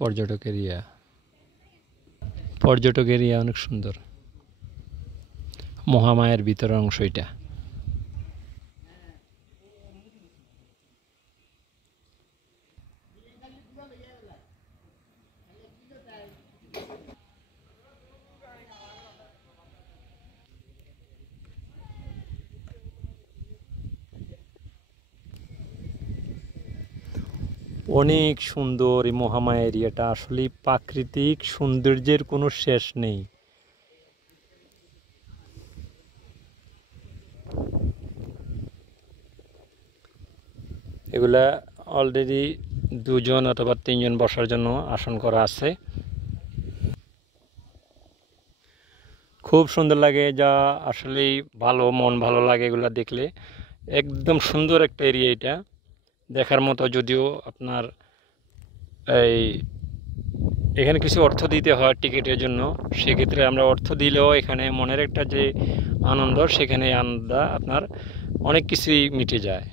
পর্যটক এরিয়া। পর্যটক এরিয়া অনেক সুন্দর। মহামায়ার ভিতরের অংশ এটা। অনেক সুন্দর এই মহামায়া এরিয়াটা, আসলে প্রাকৃতিক সৌন্দর্যের কোনো শেষ নেই। এগুলা অলরেডি 2 জন অথবা 3 জন বসার জন্য আসন করা আছে। খুব সুন্দর লাগে, যা আসলেই ভালো, মন ভালো লাগে এগুলা দেখলে। একদম সুন্দর একটা এরিয়া এটা, দেখার মতো। যদিও আপনার এখানে কিছু অর্থ দিতে হয় টিকিটের জন্য, সেক্ষেত্রে আমরা অর্থ দিলেও এখানে মনের একটা যে আনন্দ, সেখানে আনন্দ আপনার অনেক কিছুই মিটে যায়।